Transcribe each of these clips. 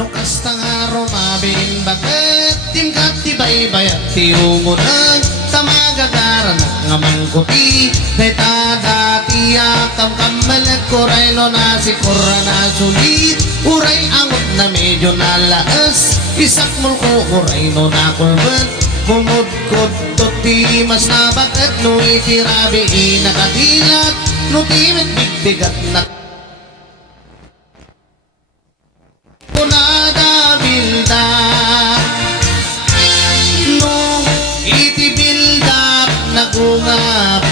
Nukas tanga rumabin bakit timkat ti baybayat ti umunan tamagagaran nga mangkuti deta dati akam kamalag kuray no nasi kurra na sulit uray angot na medyo nalaas isak mulko uray no nakulbat kumudkod to ti mas na bakit no itirabi inakadilat no timit bigbigat na punada bilda nung itibilda nagungap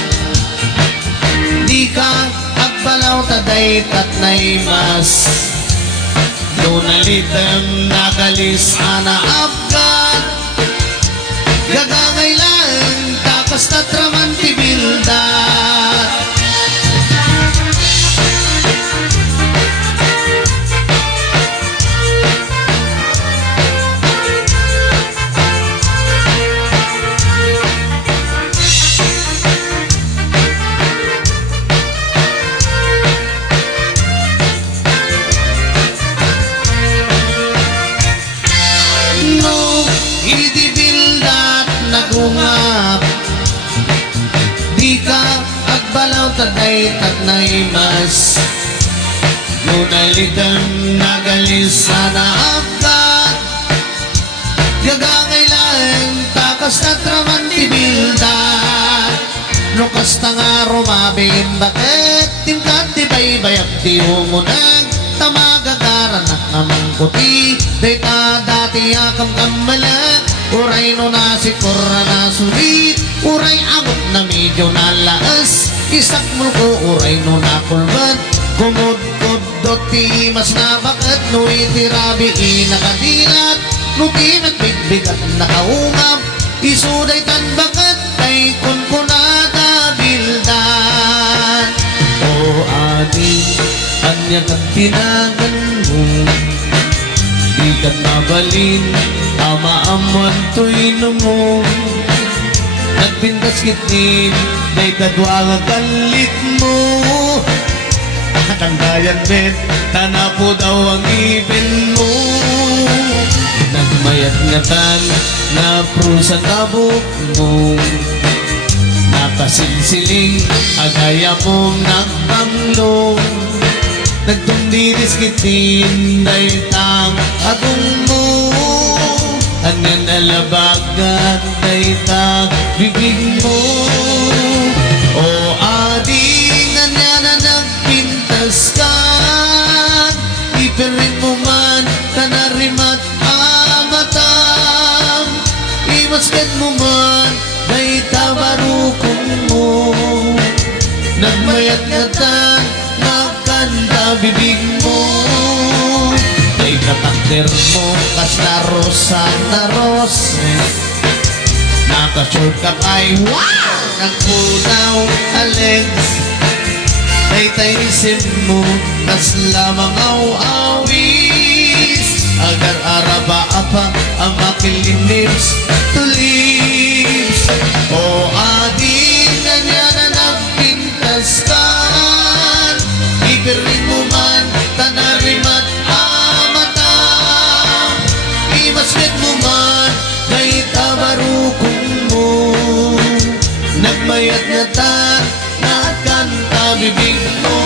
di ka agbalaw taday tatnay mas lunalitem nagalis ana afgan gagangailan takas na traman tibilda nagungap di ka agbalaw taday tatnay mas lunalitem nagalis sana afgan gagangailan takas na traman tibilda nukas tanga rumabin bakit timkat ti baybayag ti umunag tamagagaran na kamangkuti data dati akam kamalag uray no nasi kurra na sulit uray agot na medyo nalaas isak mulko uray no nakulbat kumudkod doti mas na bakit no itirabi inakadilat no timat bigbigat nakaungap isuday tan bakit kay kunkunada bildan o ating anya kang tinagan mo di ka nabalin ama-aman to'y mo nagpintas kitnin may kadwa kalit mo tandayan bet tanapo daw ang ipin mo nagmayat ngatan na prusa tabok mo nakasilsiling agaya mong nagpanglong nagtundiris kitin dahil tang atong mo anyan alabagan dahil tang bibig mo o ading anya na nagpintas ka ipirin mo man kanarimat amatam imaskan mo man dahil tabarukong mo nagmayat nga tan kanta bibig mo ay katakder mo kas na rosa na roses nakashort ay wow nagpunaw alegs ay tainisin mo kas lamang awis agar araba apa ang makiling lips to lips o ading kanya na nagpintas ka ipirin mo man tanarimat amatam imaswit mo man kay tabarukong mo nagmayat nga tan nakanta bibig mo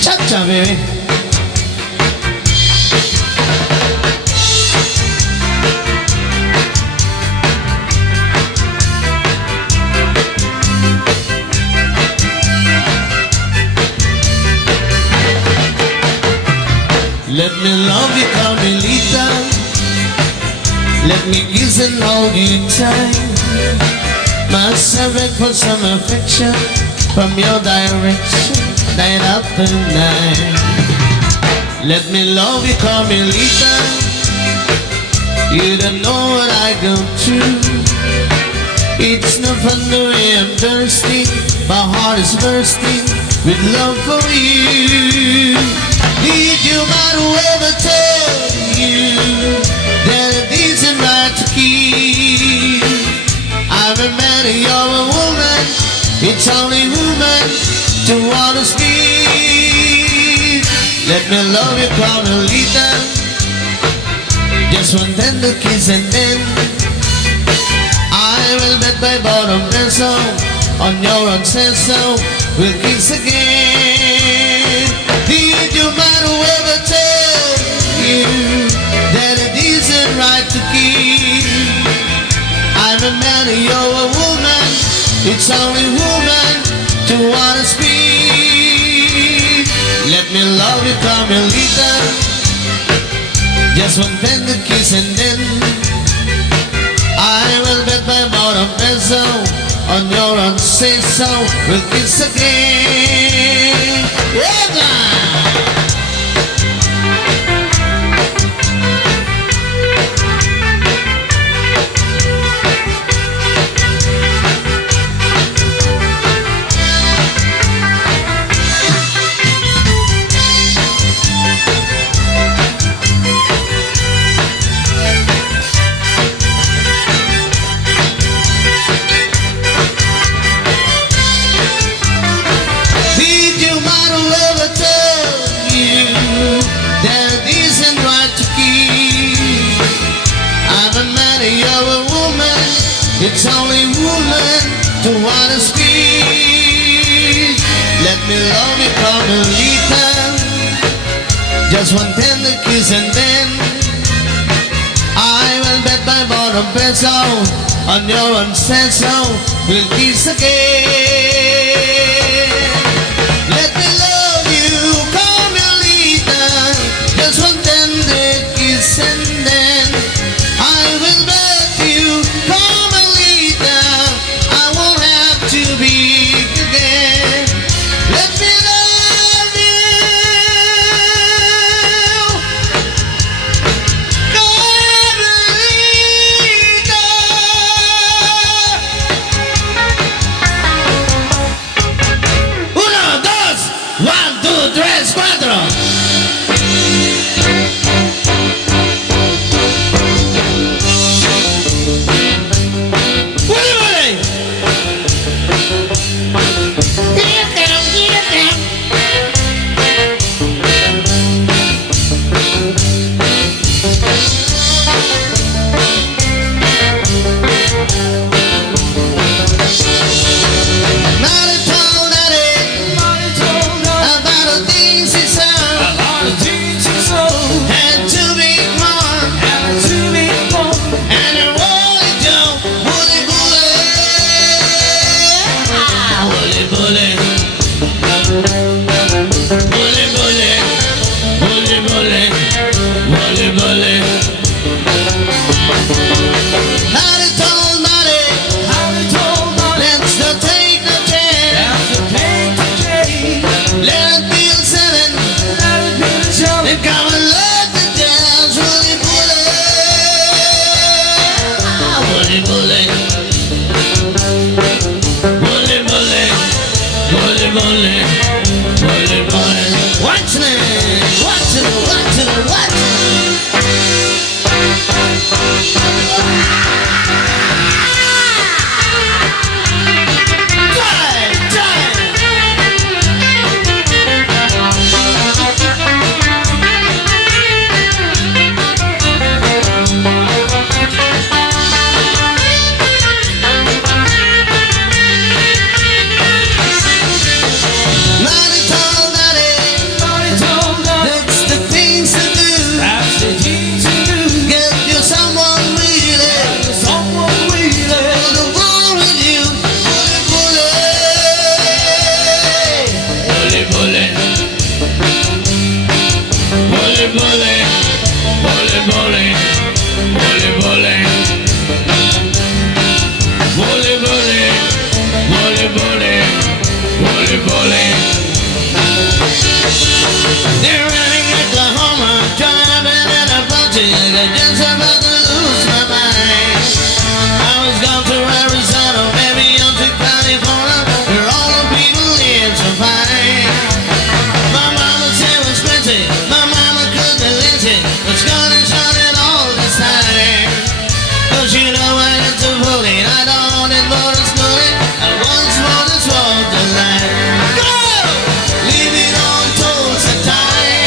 cha-cha baby Let me love you, Carmelita. Let me kiss and hold you tight. Must have beg for some affection from your direction, night after night. Let me love you, Carmelita. You don't know what I go through. It's no fun the way I'm thirsty. My heart is bursting with love for you. Did your mother ever tell you that it isn't right to keep? I'm a man and you're a woman. It's only woman to want to speak. Let me love you, Carmelita. Just one tender kiss and then I will bet my bottom peso on your ancestral. We'll kiss again. Did your mother ever tell you that it isn't right to keep? I'm a man and you're a woman. It's only woman to wanna speak. Let me love you, Carmelita. Just one tender kiss and then I will bet my bottom peso on your say-so. We'll kiss again. Yeah, it's only woman to wanna speak. Let me love you, Carmelita. Just one tender kiss and then I will bet my bottom peso on your ancestral. We'll kiss again. Let me love you, Carmelita. Just one tender kiss and then I will bet you, to be again. Let me love you, Carmelita. Uno, dos, one, two, tres, cuatro. They're running Oklahoma, driving in a bunch of just about to lose my mind. I was gone to Arizona, maybe on to California, where all the people live so fine. My mama said it was expensive, my mama couldn't listen, but Scottish on it all this time. Cause you know I get to voting, I don't want it more than schooling, I once more just walked the line. Go! Leave it on toes and time.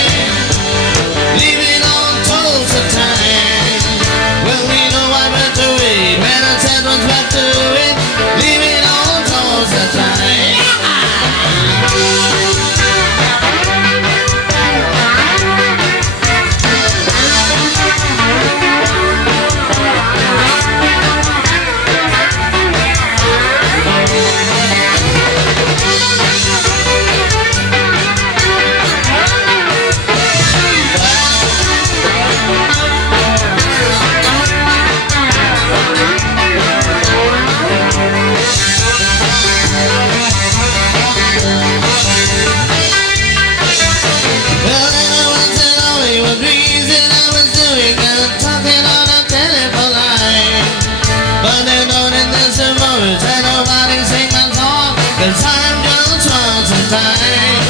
once a time.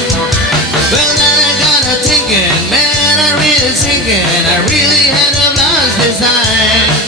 Well, then I got a thinking, man, I really thinking, I really had a blast this time.